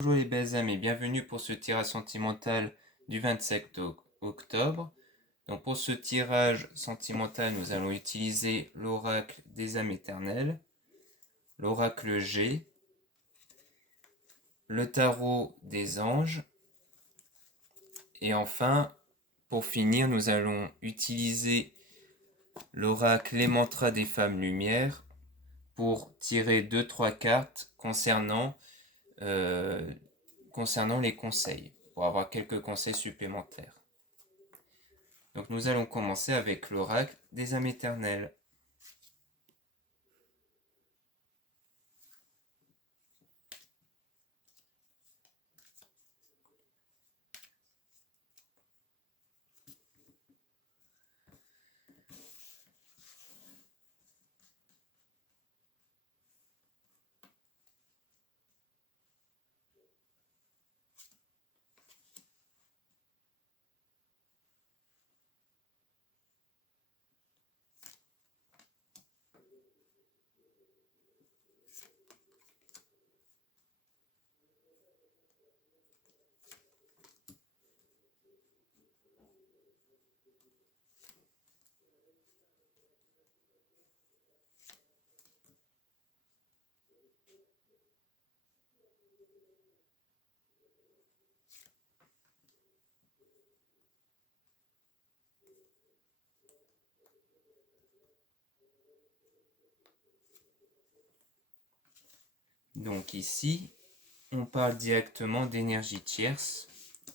Bonjour les belles âmes et bienvenue pour ce tirage sentimental du 27 octobre. Donc pour ce tirage sentimental, nous allons utiliser l'oracle des âmes éternelles, l'oracle G, le tarot des anges et enfin, pour finir, nous allons utiliser l'oracle Les mantras des femmes lumière pour tirer 2-3 cartes concernant les conseils, pour avoir quelques conseils supplémentaires. Donc nous allons commencer avec l'oracle des âmes éternelles. Donc ici, on parle directement d'énergie tierce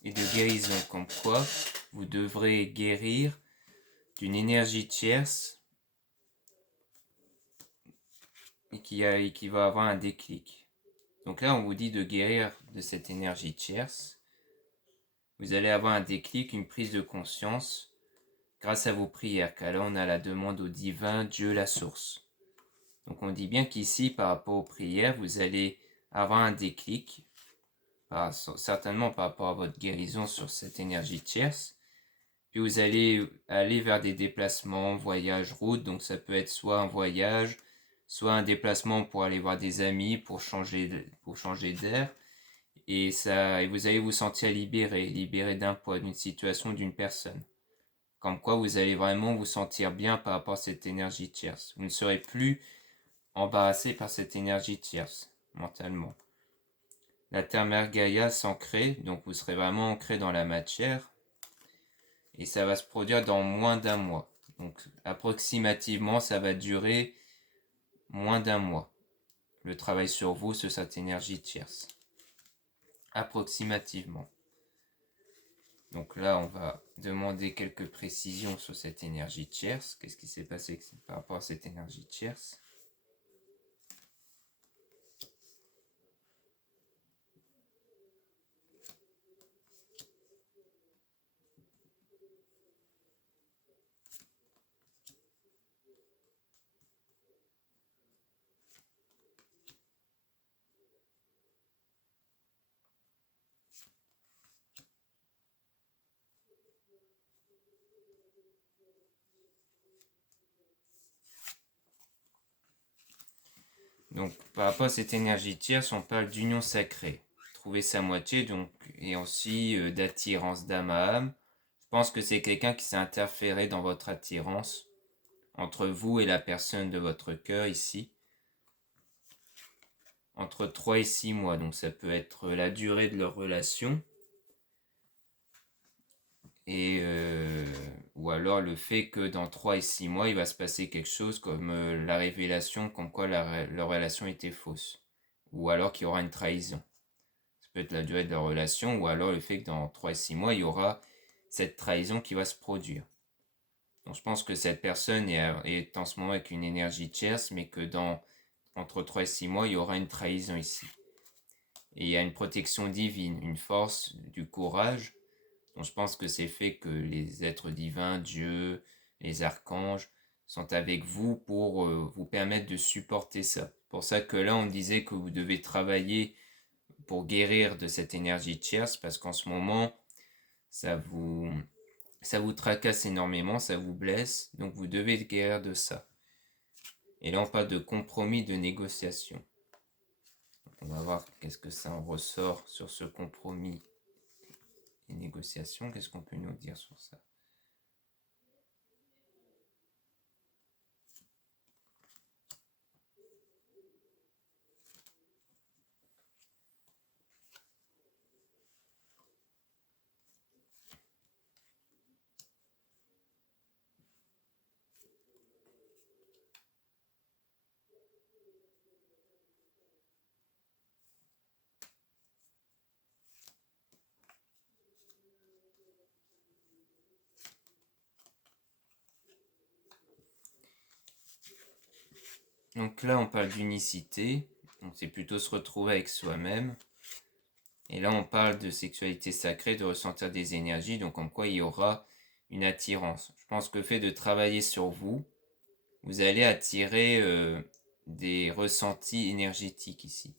et de guérison, comme quoi vous devrez guérir d'une énergie tierce et qui va avoir un déclic. Donc là, on vous dit de guérir de cette énergie tierce. Vous allez avoir un déclic, une prise de conscience grâce à vos prières, car là, on a la demande au divin, Dieu, la source. Donc on dit bien qu'ici, par rapport aux prières, vous allez avoir un déclic, certainement par rapport à votre guérison sur cette énergie tierce. Puis vous allez aller vers des déplacements, voyages, routes. Donc ça peut être soit un voyage, soit un déplacement pour aller voir des amis, pour changer d'air. Et vous allez vous sentir libéré d'un poids, d'une situation, d'une personne. Comme quoi vous allez vraiment vous sentir bien par rapport à cette énergie tierce. Vous ne serez plus embarrassé par cette énergie tierce, mentalement. La terre-mère Gaïa s'ancrer, donc vous serez vraiment ancré dans la matière. Et ça va se produire dans moins d'un mois. Donc approximativement, ça va durer moins d'un mois. Le travail sur vous, sur cette énergie tierce. Approximativement. Donc là, on va demander quelques précisions sur cette énergie tierce. Qu'est-ce qui s'est passé par rapport à cette énergie tierce ? Donc, par rapport à cette énergie tierce, on parle d'union sacrée. Trouver sa moitié, donc, et aussi d'attirance d'âme à âme. Je pense que c'est quelqu'un qui s'est interféré dans votre attirance entre vous et la personne de votre cœur ici. Entre 3 et 6 mois, donc ça peut être la durée de leur relation. Ou alors le fait que dans 3 et 6 mois, il va se passer quelque chose comme la révélation comme quoi leur relation était fausse. Ou alors qu'il y aura une trahison. Ça peut être la durée de leur relation, ou alors le fait que dans 3 et 6 mois, il y aura cette trahison qui va se produire. Donc je pense que cette personne est en ce moment avec une énergie tierce, mais que entre 3 et 6 mois, il y aura une trahison ici. Et il y a une protection divine, une force du courage. Donc je pense que c'est fait que les êtres divins, Dieu, les archanges, sont avec vous pour vous permettre de supporter ça. Pour ça que là, on disait que vous devez travailler pour guérir de cette énergie tierce, parce qu'en ce moment, ça vous tracasse énormément, ça vous blesse, donc vous devez guérir de ça. Et là, on parle de compromis, de négociation. Donc on va voir qu'est-ce que ça en ressort sur ce compromis et négociation. Qu'est-ce qu'on peut nous dire sur ça? Donc là, on parle d'unicité, donc c'est plutôt se retrouver avec soi-même. Et là, on parle de sexualité sacrée, de ressentir des énergies, donc en quoi il y aura une attirance. Je pense que le fait de travailler sur vous, vous allez attirer des ressentis énergétiques ici,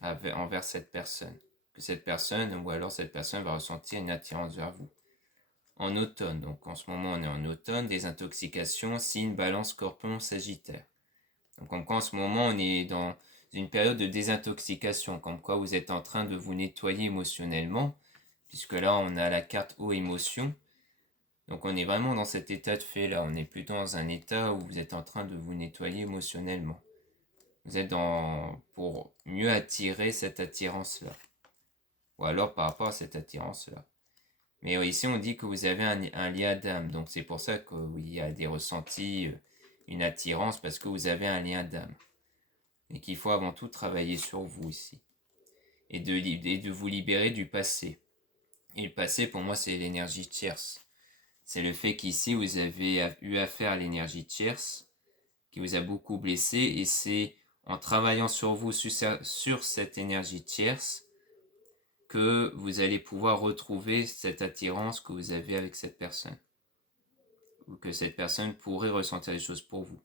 envers cette personne. Que cette personne, ou alors cette personne va ressentir une attirance vers vous. En automne, donc en ce moment on est en automne, des intoxications, signe, balance, scorpion, sagittaire. Donc comme quoi en ce moment on est dans une période de désintoxication, comme quoi vous êtes en train de vous nettoyer émotionnellement, puisque là on a la carte eau émotion. Donc on est vraiment dans cet état de fait là, on est plutôt dans un état où vous êtes en train de vous nettoyer émotionnellement. Vous êtes pour mieux attirer cette attirance là, ou alors par rapport à cette attirance là. Mais ici on dit que vous avez un lien d'âme, donc c'est pour ça qu'il y a des ressentis, une attirance, parce que vous avez un lien d'âme. Et qu'il faut avant tout travailler sur vous ici. Et de vous libérer du passé. Et le passé, pour moi, c'est l'énergie tierce. C'est le fait qu'ici, vous avez eu affaire à l'énergie tierce, qui vous a beaucoup blessé, et c'est en travaillant sur vous, sur cette énergie tierce, que vous allez pouvoir retrouver cette attirance que vous avez avec cette personne. Ou que cette personne pourrait ressentir des choses pour vous.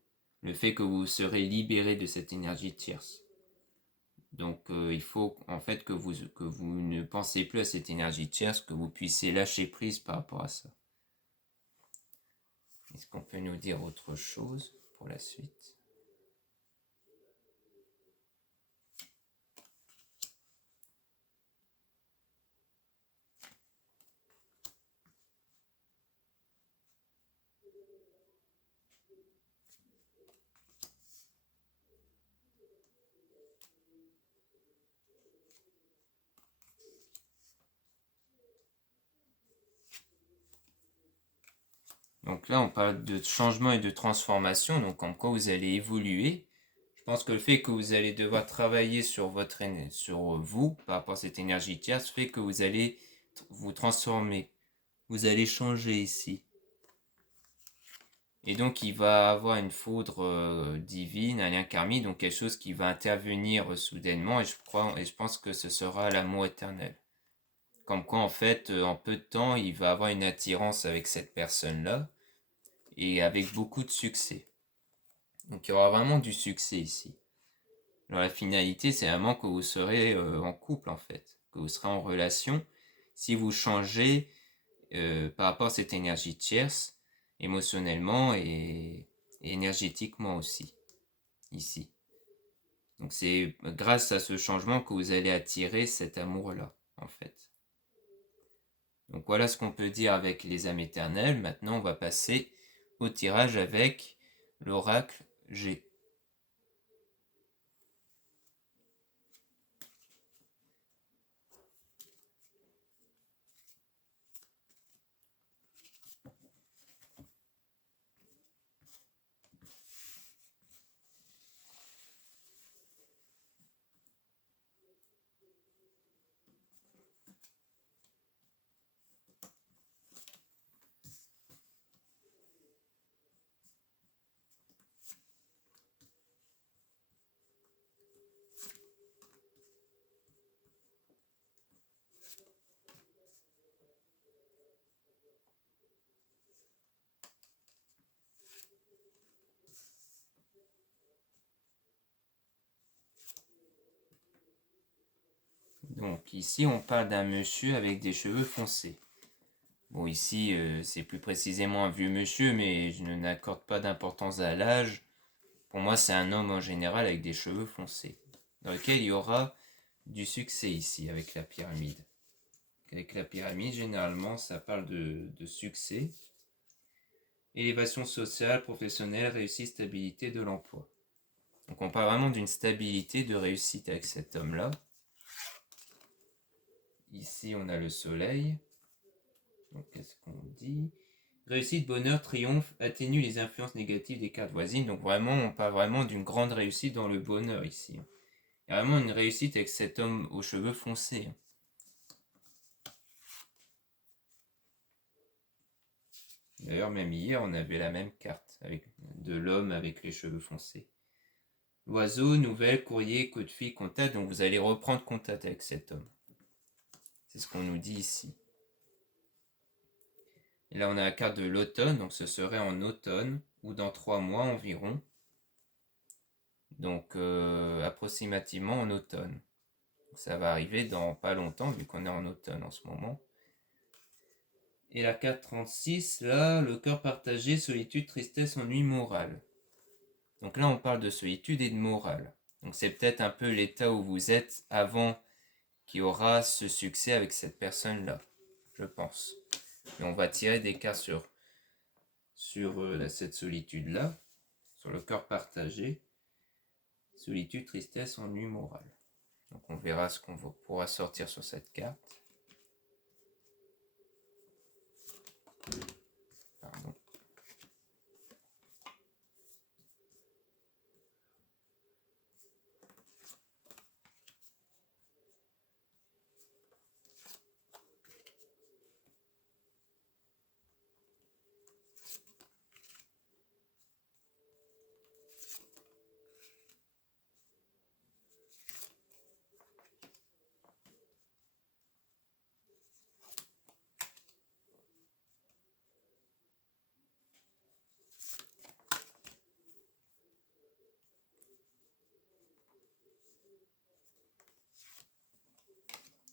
Le fait que vous serez libéré de cette énergie tierce. Donc il faut en fait que vous ne pensez plus à cette énergie tierce, que vous puissiez lâcher prise par rapport à ça. Est-ce qu'on peut nous dire autre chose pour la suite? Donc là, on parle de changement et de transformation, donc en quoi vous allez évoluer. Je pense que le fait que vous allez devoir travailler sur vous par rapport à cette énergie tierce fait que vous allez vous transformer. Vous allez changer ici. Et donc il va avoir une foudre divine, un lien karmique, donc quelque chose qui va intervenir soudainement, et je pense que ce sera l'amour éternel. Comme quoi en fait, en peu de temps, il va avoir une attirance avec cette personne-là, et avec beaucoup de succès. Donc il y aura vraiment du succès ici. Alors la finalité, c'est vraiment que vous serez en couple en fait, que vous serez en relation. Si vous changez par rapport à cette énergie tierce, émotionnellement et énergétiquement aussi, ici. Donc c'est grâce à ce changement que vous allez attirer cet amour-là, en fait. Donc voilà ce qu'on peut dire avec les âmes éternelles. Maintenant, on va passer au tirage avec l'oracle G. Donc ici, on parle d'un monsieur avec des cheveux foncés. Bon, ici, c'est plus précisément un vieux monsieur, mais je n'accorde pas d'importance à l'âge. Pour moi, c'est un homme en général avec des cheveux foncés. dans lequel il y aura du succès ici avec la pyramide. Avec la pyramide, généralement, ça parle de succès. Élévation sociale, professionnelle, réussite, stabilité de l'emploi. Donc on parle vraiment d'une stabilité, de réussite avec cet homme-là. Ici, on a le soleil. Donc qu'est-ce qu'on dit? Réussite, bonheur, triomphe, atténue les influences négatives des cartes voisines. Donc vraiment, on parle vraiment d'une grande réussite dans le bonheur ici. Il y a vraiment une réussite avec cet homme aux cheveux foncés. D'ailleurs, même hier, on avait la même carte de l'homme avec les cheveux foncés. L'oiseau, nouvelle, courrier, coup de fil, contact. Donc vous allez reprendre contact avec cet homme. C'est ce qu'on nous dit ici. Et là, on a la carte de l'automne. Donc ce serait en automne ou dans 3 mois environ. Donc approximativement en automne. Ça va arriver dans pas longtemps vu qu'on est en automne en ce moment. Et la carte 36, là, le cœur partagé, solitude, tristesse, ennui, morale. Donc là, on parle de solitude et de morale. Donc c'est peut-être un peu l'état où vous êtes avant qu'il y aura ce succès avec cette personne-là, je pense. Et on va tirer des cartes sur cette solitude-là, sur le cœur partagé. Solitude, tristesse, ennui, morale. Donc on verra ce qu'on pourra sortir sur cette carte. Pardon.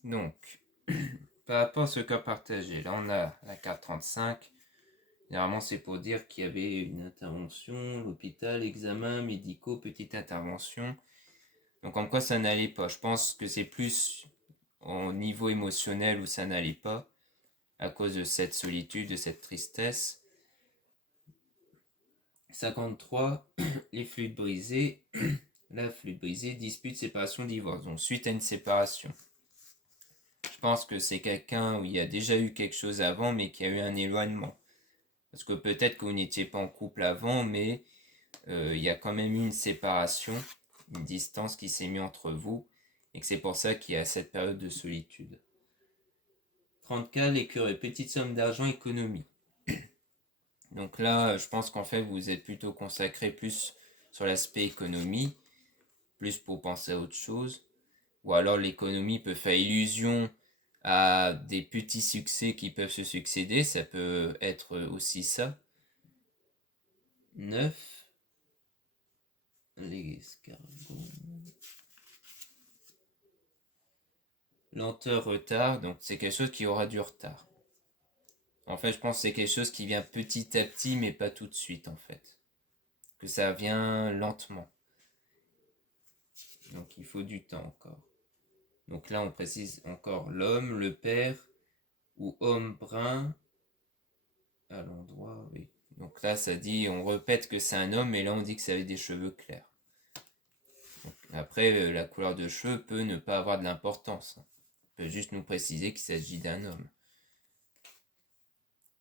Donc, par rapport à ce cas partagé, là on a la carte 35. Généralement, c'est pour dire qu'il y avait une intervention, l'hôpital, examen, médicaux, petite intervention. Donc, en quoi ça n'allait pas? Je pense que c'est plus au niveau émotionnel où ça n'allait pas, à cause de cette solitude, de cette tristesse. 53, les flûtes brisées. La flûte brisée, dispute, séparation, divorce. Donc, suite à une séparation. Je pense que c'est quelqu'un où il y a déjà eu quelque chose avant, mais qui a eu un éloignement. Parce que peut-être que vous n'étiez pas en couple avant, mais il y a quand même eu une séparation, une distance qui s'est mise entre vous, et que c'est pour ça qu'il y a cette période de solitude. 34, l'écureuil, petite somme d'argent, économie. Donc là, je pense qu'en fait, vous êtes plutôt consacré plus sur l'aspect économie, plus pour penser à autre chose. Ou alors l'économie peut faire illusion à des petits succès qui peuvent se succéder, ça peut être aussi ça. 9. Les escargots. Lenteur, retard, donc c'est quelque chose qui aura du retard. En fait, je pense que c'est quelque chose qui vient petit à petit, mais pas tout de suite, en fait. Que ça vient lentement. Donc il faut du temps encore. Donc là, on précise encore l'homme, le père, ou homme brun, à l'endroit, oui. Donc là, ça dit, on répète que c'est un homme, et là, on dit que ça avait des cheveux clairs. Donc, après, la couleur de cheveux peut ne pas avoir de l'importance. On peut juste nous préciser qu'il s'agit d'un homme.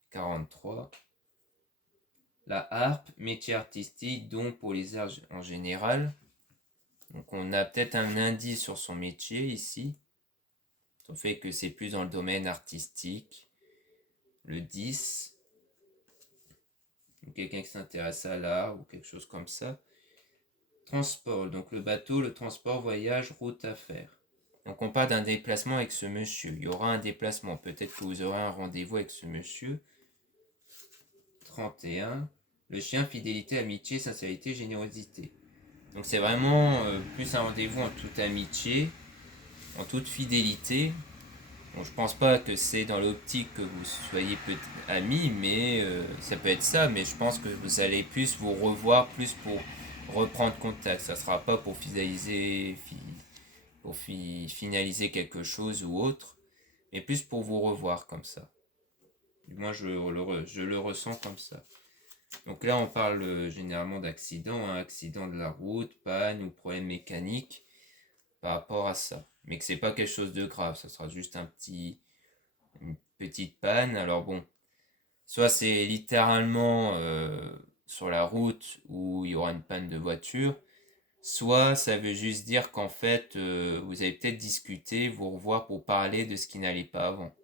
43. La harpe, métier artistique, don pour les arts en général. Donc on a peut-être un indice sur son métier ici. Ça fait que c'est plus dans le domaine artistique. Le 10. Quelqu'un qui s'intéresse à l'art ou quelque chose comme ça. Transport, donc le bateau, le transport, voyage, route, affaires. Donc on parle d'un déplacement avec ce monsieur. Il y aura un déplacement. Peut-être que vous aurez un rendez-vous avec ce monsieur. 31. Le chien, fidélité, amitié, sincérité, générosité. Donc c'est vraiment plus un rendez-vous en toute amitié, en toute fidélité. Bon, je pense pas que c'est dans l'optique que vous soyez amis, mais ça peut être ça. Mais je pense que vous allez plus vous revoir, plus pour reprendre contact. Ça sera pas pour finaliser quelque chose ou autre, mais plus pour vous revoir comme ça. Du moins, je le ressens comme ça. Donc là, on parle généralement d'accident, hein, accident de la route, panne ou problème mécanique par rapport à ça. Mais que c'est pas quelque chose de grave, ça sera juste une petite panne. Alors bon, soit c'est littéralement sur la route où il y aura une panne de voiture, soit ça veut juste dire qu'en fait, vous avez peut-être discuté, vous revoir pour parler de ce qui n'allait pas avant.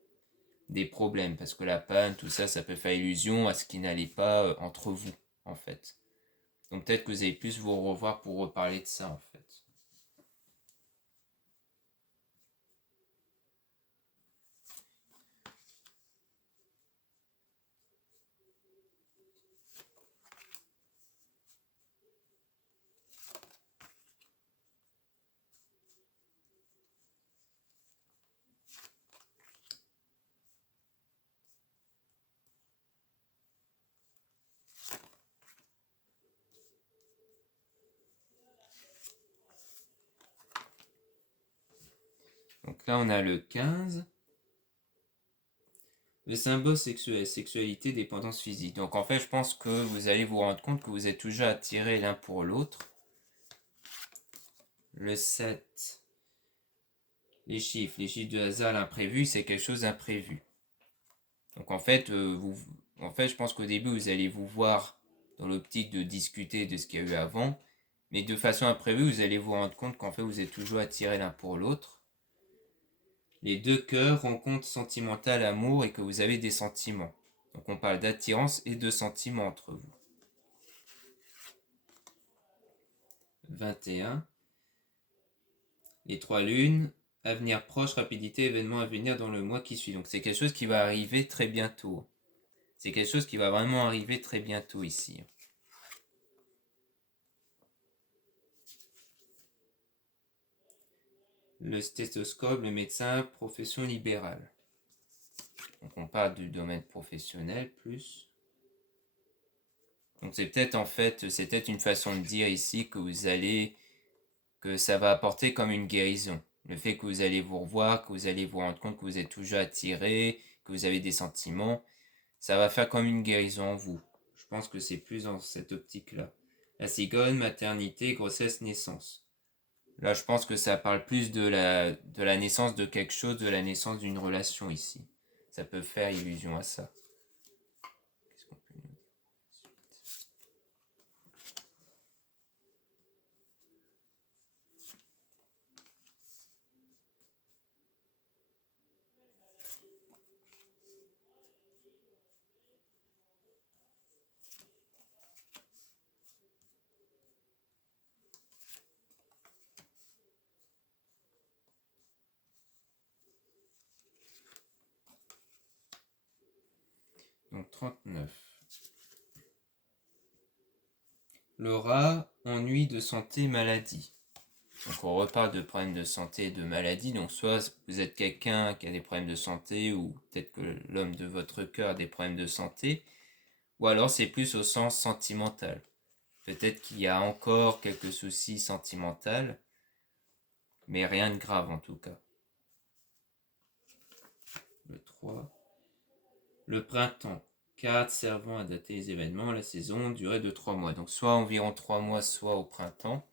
Des problèmes, parce que la panne, tout ça, ça peut faire illusion à ce qui n'allait pas entre vous, en fait. Donc peut-être que vous allez plus vous revoir pour reparler de ça, en fait. Donc là, on a le 15. Le symbole sexuel, sexualité, dépendance physique. Donc en fait, je pense que vous allez vous rendre compte que vous êtes toujours attirés l'un pour l'autre. Le 7. Les chiffres de hasard, l'imprévu, c'est quelque chose d'imprévu. Donc en fait, je pense qu'au début, vous allez vous voir dans l'optique de discuter de ce qu'il y a eu avant, mais de façon imprévue, vous allez vous rendre compte qu'en fait, vous êtes toujours attirés l'un pour l'autre. Les deux cœurs, rencontre sentimentale, amour, et que vous avez des sentiments. Donc on parle d'attirance et de sentiments entre vous. 21. Les trois lunes, avenir proche, rapidité, événement à venir dans le mois qui suit. Donc c'est quelque chose qui va arriver très bientôt. C'est quelque chose qui va vraiment arriver très bientôt ici. Le stéthoscope, le médecin, profession libérale. Donc on parle du domaine professionnel plus. Donc c'est peut-être une façon de dire ici que ça va apporter comme une guérison. Le fait que vous allez vous revoir, que vous allez vous rendre compte que vous êtes toujours attiré, que vous avez des sentiments, ça va faire comme une guérison en vous. Je pense que c'est plus dans cette optique-là. La cigogne, maternité, grossesse, naissance. Là, je pense que ça parle plus de la naissance de quelque chose, de la naissance d'une relation ici. Ça peut faire illusion à ça. Qu'est-ce qu'on peut dire? 39. Le rat, ennui de santé, maladie. Donc on reparle de problèmes de santé et de maladie. Donc soit vous êtes quelqu'un qui a des problèmes de santé, ou peut-être que l'homme de votre cœur a des problèmes de santé, ou alors c'est plus au sens sentimental. Peut-être qu'il y a encore quelques soucis sentimentaux, mais rien de grave en tout cas. Le 3. Le printemps. 4 servant à dater les événements, la saison, durée de 3 mois. Donc soit environ 3 mois, soit au printemps.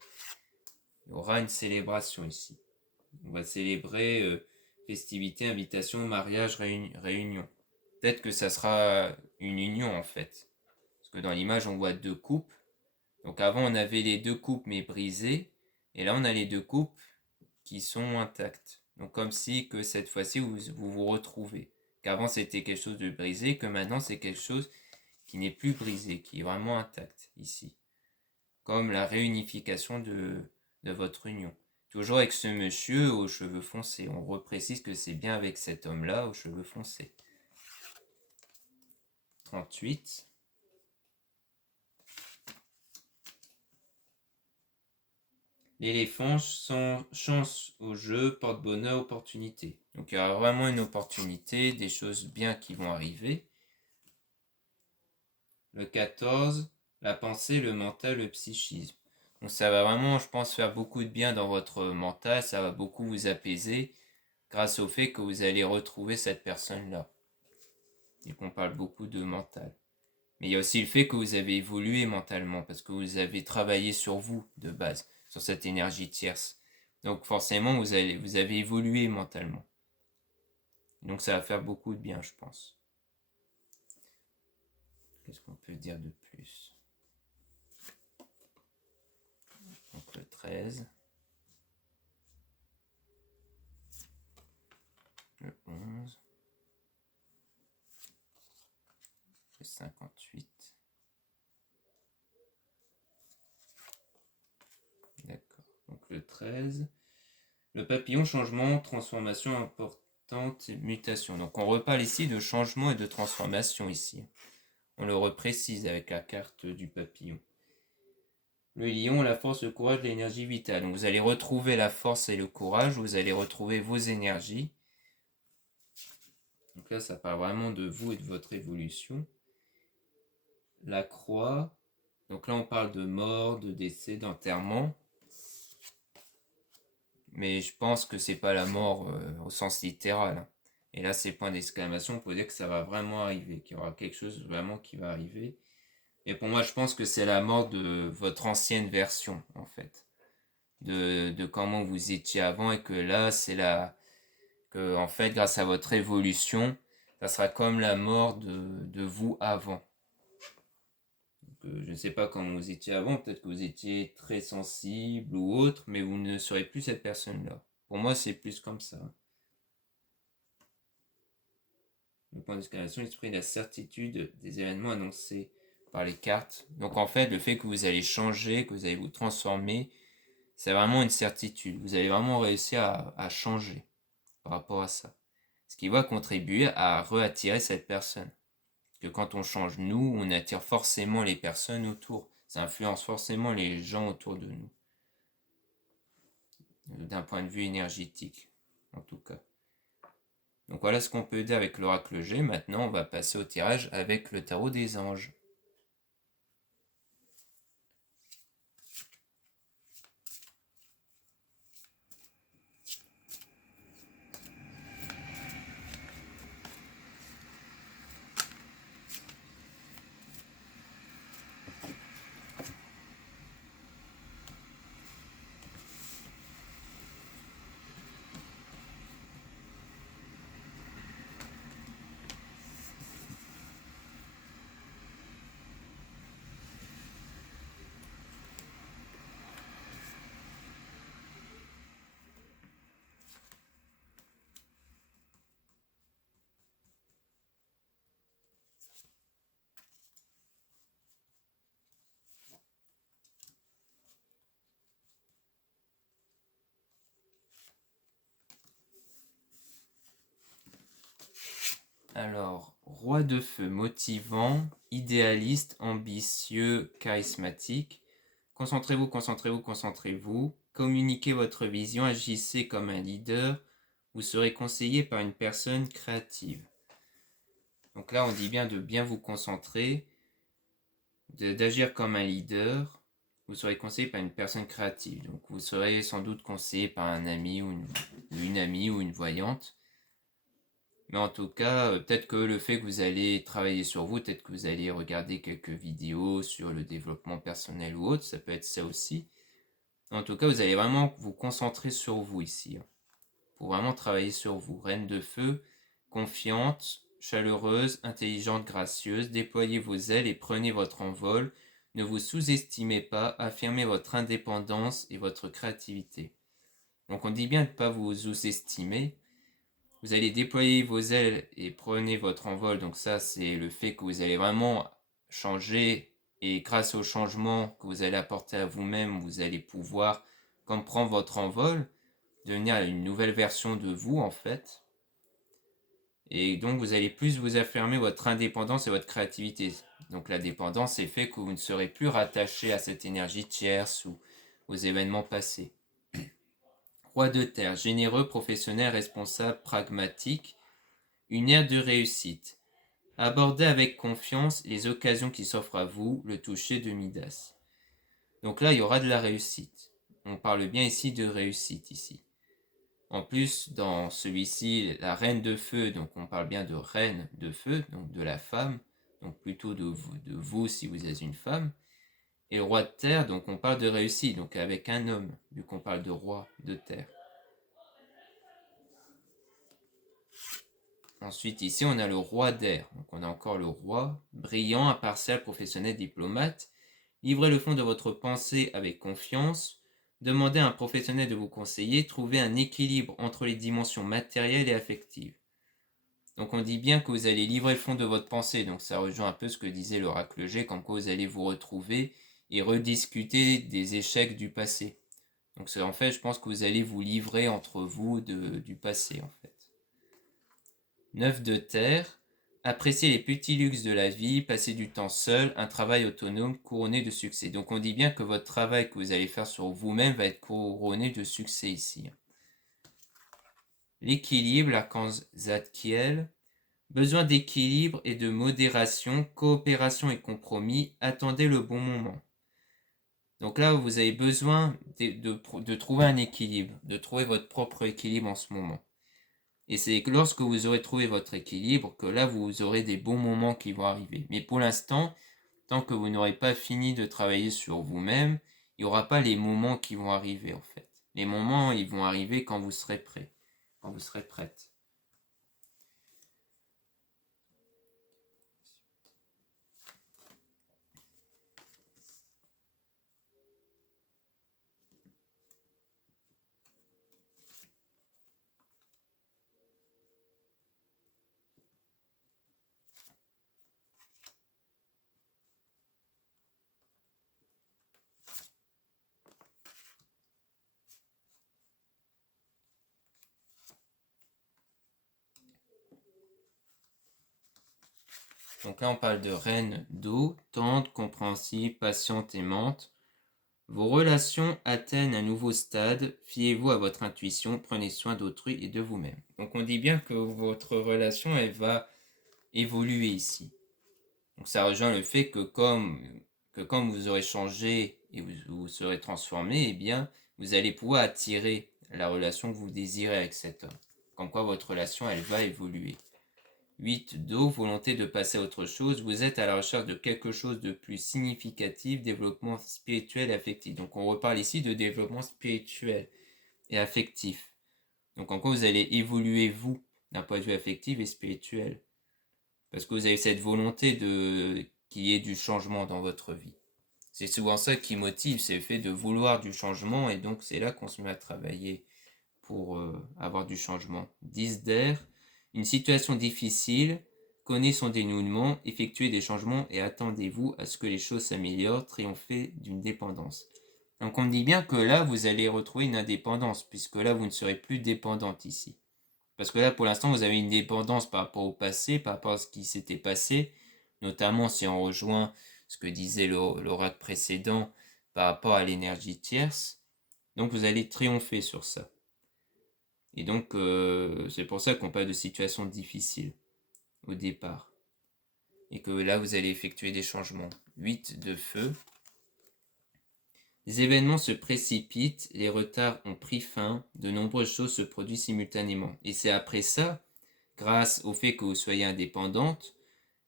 Il y aura une célébration ici. On va célébrer festivité, invitation, mariage, réunion. Peut-être que ça sera une union en fait. Parce que dans l'image, on voit deux coupes. Donc avant, on avait les deux coupes mais brisées. Et là, on a les deux coupes qui sont intactes. Donc comme si que cette fois-ci, vous retrouvez. Qu'avant, c'était quelque chose de brisé, que maintenant, c'est quelque chose qui n'est plus brisé, qui est vraiment intact ici. Comme la réunification de votre union. Toujours avec ce monsieur aux cheveux foncés. On reprécise que c'est bien avec cet homme-là aux cheveux foncés. 38. L'éléphant, sans chance au jeu, porte bonheur, opportunité. Donc il y aura vraiment une opportunité, des choses bien qui vont arriver. Le 14, la pensée, le mental, le psychisme. Donc ça va vraiment, je pense, faire beaucoup de bien dans votre mental, ça va beaucoup vous apaiser grâce au fait que vous allez retrouver cette personne-là. Et qu'on parle beaucoup de mental. Mais il y a aussi le fait que vous avez évolué mentalement, parce que vous avez travaillé sur vous de base, sur cette énergie tierce. Donc forcément, vous avez évolué mentalement. Donc ça va faire beaucoup de bien, je pense. Qu'est-ce qu'on peut dire de plus? Donc le 13. Le 11. Le 58. D'accord. Donc le 13. Le papillon, changement, transformation importante, mutation. Donc on reparle ici de changement et de transformation ici. On le reprécise avec la carte du papillon. Le lion, la force, le courage, l'énergie vitale. Donc vous allez retrouver la force et le courage, vous allez retrouver vos énergies. Donc là, ça parle vraiment de vous et de votre évolution. La croix. Donc là, on parle de mort, de décès, d'enterrement. Mais je pense que c'est pas la mort au sens littéral. Et là, c'est point d'exclamation pour dire que ça va vraiment arriver, qu'il y aura quelque chose vraiment qui va arriver. Et pour moi, je pense que c'est la mort de votre ancienne version, en fait. De comment vous étiez avant et que là, c'est que, en fait, grâce à votre évolution, ça sera comme la mort de vous avant. Donc, je ne sais pas comment vous étiez avant, peut-être que vous étiez très sensible ou autre, mais vous ne serez plus cette personne-là. Pour moi, c'est plus comme ça. Le point d'exclamation exprime la certitude des événements annoncés par les cartes. Donc en fait, le fait que vous allez changer, que vous allez vous transformer, c'est vraiment une certitude. Vous allez vraiment réussir à changer par rapport à ça. Ce qui va contribuer à réattirer cette personne. Parce que quand on change nous, on attire forcément les personnes autour. Ça influence forcément les gens autour de nous. D'un point de vue énergétique, en tout cas. Donc voilà ce qu'on peut dire avec l'oracle G. Maintenant, on va passer au tirage avec le tarot des anges. Alors, roi de feu, motivant, idéaliste, ambitieux, charismatique. Concentrez-vous, concentrez-vous, concentrez-vous. Communiquez votre vision, agissez comme un leader. Vous serez conseillé par une personne créative. Donc là, on dit bien de bien vous concentrer, d'agir comme un leader. Vous serez conseillé par une personne créative. Donc vous serez sans doute conseillé par un ami ou une amie ou une voyante. Mais en tout cas, peut-être que le fait que vous allez travailler sur vous, peut-être que vous allez regarder quelques vidéos sur le développement personnel ou autre, ça peut être ça aussi. En tout cas, vous allez vraiment vous concentrer sur vous ici, pour vraiment travailler sur vous. Reine de feu, confiante, chaleureuse, intelligente, gracieuse, déployez vos ailes et prenez votre envol. Ne vous sous-estimez pas, affirmez votre indépendance et votre créativité. Donc on dit bien de ne pas vous sous-estimer. Vous allez déployer vos ailes et prenez votre envol. Donc ça, c'est le fait que vous allez vraiment changer. Et grâce au changement que vous allez apporter à vous-même, vous allez pouvoir, comme prendre votre envol, devenir une nouvelle version de vous, en fait. Et donc, vous allez plus vous affirmer votre indépendance et votre créativité. Donc, la dépendance est fait que vous ne serez plus rattaché à cette énergie tierce ou aux événements passés. Roi de terre, généreux, professionnel, responsable, pragmatique, une ère de réussite. Abordez avec confiance les occasions qui s'offrent à vous, le toucher de Midas. Donc là, il y aura de la réussite. On parle bien ici de réussite ici. En plus, dans celui-ci, la reine de feu, donc on parle bien de reine de feu, donc de la femme, donc plutôt de vous si vous êtes une femme. Et le roi de terre, donc on parle de réussite, donc avec un homme, vu qu'on parle de roi de terre. Ensuite, ici, on a le roi d'air. Donc, on a encore le roi, brillant, impartial, professionnel, diplomate. Livrez le fond de votre pensée avec confiance. Demandez à un professionnel de vous conseiller. Trouvez un équilibre entre les dimensions matérielles et affectives. Donc, on dit bien que vous allez livrer le fond de votre pensée. Donc, ça rejoint un peu ce que disait l'oracle G, comme quoi vous allez vous retrouver et rediscuter des échecs du passé. Donc, en fait, je pense que vous allez vous livrer entre vous du passé, en fait. 9 de terre, apprécier les petits luxes de la vie, passer du temps seul, un travail autonome couronné de succès. Donc on dit bien que votre travail que vous allez faire sur vous-même va être couronné de succès ici. L'équilibre, l'archange Zadkiel, besoin d'équilibre et de modération, coopération et compromis, attendez le bon moment. Donc là, vous avez besoin de trouver un équilibre, de trouver votre propre équilibre en ce moment. Et c'est lorsque vous aurez trouvé votre équilibre que là, vous aurez des bons moments qui vont arriver. Mais pour l'instant, tant que vous n'aurez pas fini de travailler sur vous-même, il n'y aura pas les moments qui vont arriver en fait. Les moments, ils vont arriver quand vous serez prêt, quand vous serez prête. Donc là, on parle de reine d'eau, tendre, compréhensive, patiente, aimante. Vos relations atteignent un nouveau stade. Fiez-vous à votre intuition, prenez soin d'autrui et de vous-même. Donc on dit bien que votre relation, elle va évoluer ici. Donc ça rejoint le fait que comme vous aurez changé et vous serez transformé, eh bien, vous allez pouvoir attirer la relation que vous désirez avec cet homme. Comme quoi votre relation, elle va évoluer. 8 d'eau, volonté de passer à autre chose. Vous êtes à la recherche de quelque chose de plus significatif, développement spirituel et affectif. Donc on reparle ici de développement spirituel et affectif. Donc en quoi vous allez évoluer vous d'un point de vue affectif et spirituel. Parce que vous avez cette volonté qu'il y ait du changement dans votre vie. C'est souvent ça qui motive, c'est le fait de vouloir du changement et donc c'est là qu'on se met à travailler pour avoir du changement. 10 d'air, une situation difficile, connaissez son dénouement, effectuez des changements et attendez-vous à ce que les choses s'améliorent, triompher d'une dépendance. Donc on dit bien que là vous allez retrouver une indépendance puisque là vous ne serez plus dépendante ici. Parce que là, pour l'instant, vous avez une dépendance par rapport au passé, par rapport à ce qui s'était passé, notamment si on rejoint ce que disait l'oracle précédent par rapport à l'énergie tierce. Donc vous allez triompher sur ça. Et donc, c'est pour ça qu'on parle de situation difficile au départ. Et que là, vous allez effectuer des changements. 8 de feu. Les événements se précipitent, les retards ont pris fin, de nombreuses choses se produisent simultanément. Et c'est après ça, grâce au fait que vous soyez indépendante,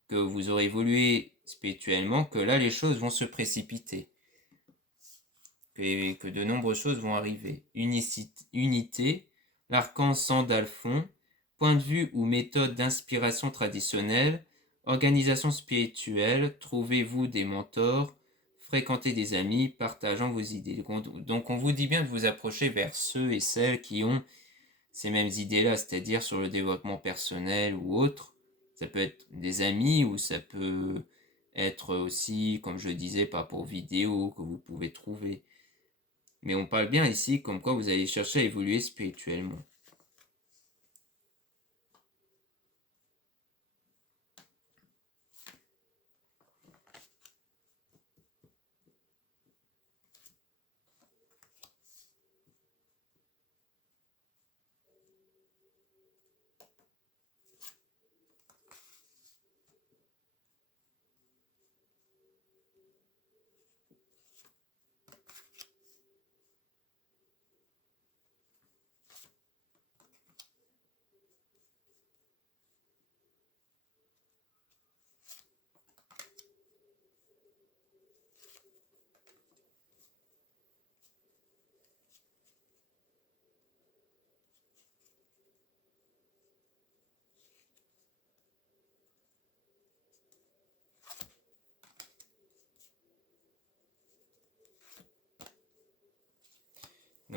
que vous aurez évolué spirituellement, que là les choses vont se précipiter, que de nombreuses choses vont arriver. Unité, l'archange Sandalphon, point de vue ou méthode d'inspiration traditionnelle, organisation spirituelle, trouvez-vous des mentors, fréquentez des amis, partageant vos idées. Donc on vous dit bien de vous approcher vers ceux et celles qui ont ces mêmes idées-là, c'est-à-dire sur le développement personnel ou autre. Ça peut être des amis ou ça peut être aussi, comme je disais, par rapport aux vidéos que vous pouvez trouver. Mais on parle bien ici comme quoi vous allez chercher à évoluer spirituellement.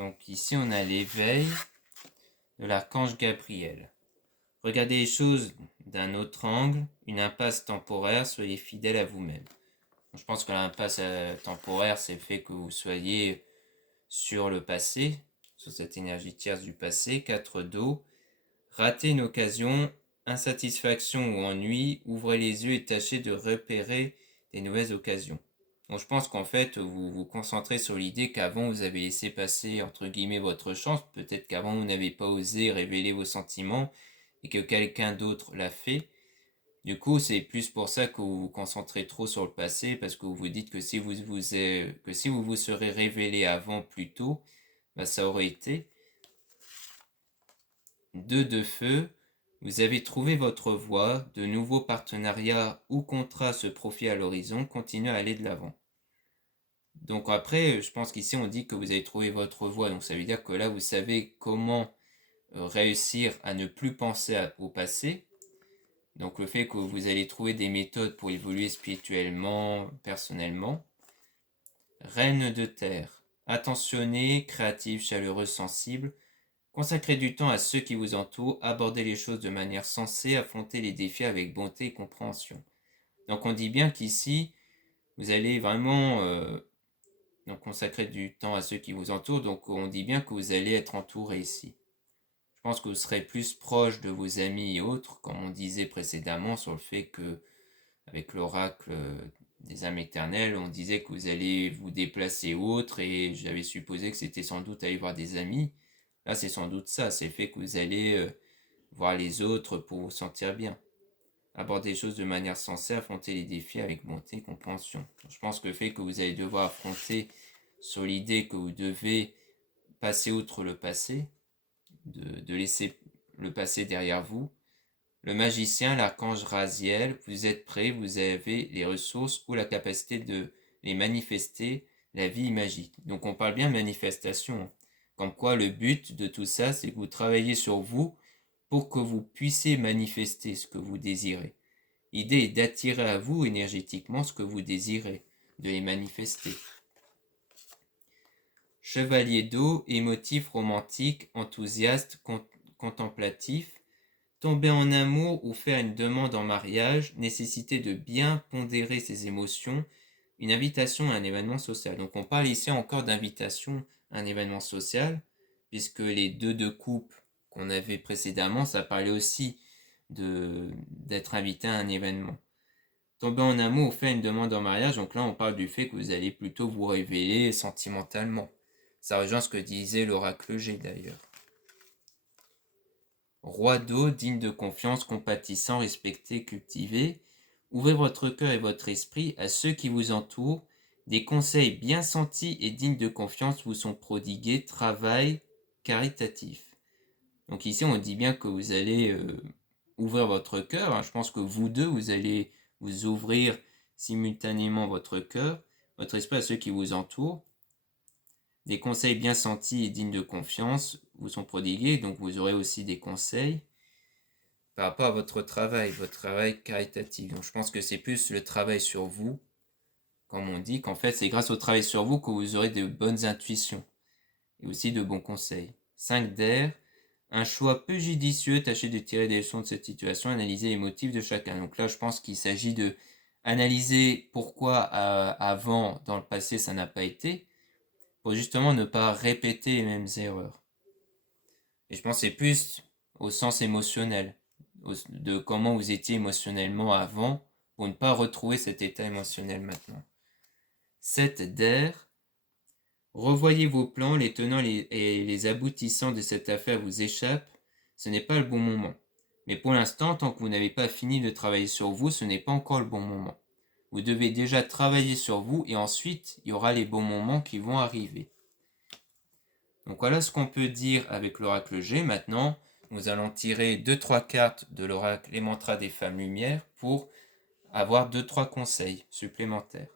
Donc ici on a l'éveil de l'archange Gabriel. Regardez les choses d'un autre angle, une impasse temporaire, soyez fidèle à vous-même. Je pense que l'impasse temporaire, c'est le fait que vous soyez sur le passé, sur cette énergie tierce du passé. 4 d'eau, ratez une occasion, insatisfaction ou ennui, ouvrez les yeux et tâchez de repérer des nouvelles occasions. Donc je pense qu'en fait, vous vous concentrez sur l'idée qu'avant vous avez laissé passer, entre guillemets, votre chance. Peut-être qu'avant vous n'avez pas osé révéler vos sentiments et que quelqu'un d'autre l'a fait. Du coup, c'est plus pour ça que vous vous concentrez trop sur le passé, parce que vous vous dites que si vous vous serez révélé avant plus tôt, bah, ça aurait été. 2 de feu, vous avez trouvé votre voie, de nouveaux partenariats ou contrats se profilent à l'horizon, continuez à aller de l'avant. Donc après, je pense qu'ici on dit que vous avez trouvé votre voie, donc ça veut dire que là vous savez comment réussir à ne plus penser au passé. Donc le fait que vous allez trouver des méthodes pour évoluer spirituellement, personnellement. Reine de terre, attentionné, créatif, chaleureux, sensible, consacrez du temps à ceux qui vous entourent, abordez les choses de manière sensée, affrontez les défis avec bonté et compréhension. Donc on dit bien qu'ici, vous allez vraiment donc consacrer du temps à ceux qui vous entourent, donc on dit bien que vous allez être entouré ici. Je pense que vous serez plus proche de vos amis et autres, comme on disait précédemment sur le fait que, avec l'oracle des âmes éternelles, on disait que vous allez vous déplacer ou autre, et j'avais supposé que c'était sans doute aller voir des amis. Là, c'est sans doute ça, c'est le fait que vous allez voir les autres pour vous sentir bien. Aborder les choses de manière sensée, affronter les défis avec bonté et compréhension. Je pense que le fait que vous allez devoir affronter sur l'idée que vous devez passer outre le passé, de laisser le passé derrière vous. Le magicien, l'archange Raziel, vous êtes prêt, vous avez les ressources ou la capacité de les manifester, la vie magique. Donc on parle bien de manifestation. Comme quoi le but de tout ça, c'est que vous travaillez sur vous pour que vous puissiez manifester ce que vous désirez. L'idée est d'attirer à vous énergétiquement ce que vous désirez, de les manifester. Chevalier d'eau, émotif, romantique, enthousiaste, contemplatif, tomber en amour ou faire une demande en mariage, nécessité de bien pondérer ses émotions, une invitation à un événement social. Donc on parle ici encore d'invitation à un événement social, puisque les deux de couple qu'on avait précédemment, ça parlait aussi d'être invité à un événement. Tomber en amour ou faire une demande en mariage, donc là on parle du fait que vous allez plutôt vous révéler sentimentalement. Ça rejoint ce que disait l'oracle G d'ailleurs. Roi d'eau, digne de confiance, compatissant, respecté, cultivé, ouvrez votre cœur et votre esprit à ceux qui vous entourent. Des conseils bien sentis et dignes de confiance vous sont prodigués. Travail caritatif. Donc ici, on dit bien que vous allez ouvrir votre cœur. Je pense que vous deux, vous allez vous ouvrir simultanément votre cœur, votre esprit à ceux qui vous entourent. Des conseils bien sentis et dignes de confiance vous sont prodigués, donc vous aurez aussi des conseils par rapport à votre travail caritatif. Donc je pense que c'est plus le travail sur vous, comme on dit, qu'en fait c'est grâce au travail sur vous que vous aurez de bonnes intuitions et aussi de bons conseils. 5 d'air, un choix peu judicieux, tâchez de tirer des leçons de cette situation, analyser les motifs de chacun. Donc là je pense qu'il s'agit de analyser pourquoi avant, dans le passé, ça n'a pas été, pour justement ne pas répéter les mêmes erreurs. Et je pense que c'est plus au sens émotionnel, de comment vous étiez émotionnellement avant, pour ne pas retrouver cet état émotionnel maintenant. 7 d'air, revoyez vos plans, les tenants et les aboutissants de cette affaire vous échappent, ce n'est pas le bon moment. Mais pour l'instant, tant que vous n'avez pas fini de travailler sur vous, ce n'est pas encore le bon moment. Vous devez déjà travailler sur vous et ensuite, il y aura les bons moments qui vont arriver. Donc voilà ce qu'on peut dire avec l'oracle G. Maintenant, nous allons tirer 2-3 cartes de l'oracle Les Mantras des Femmes Lumière pour avoir 2-3 conseils supplémentaires.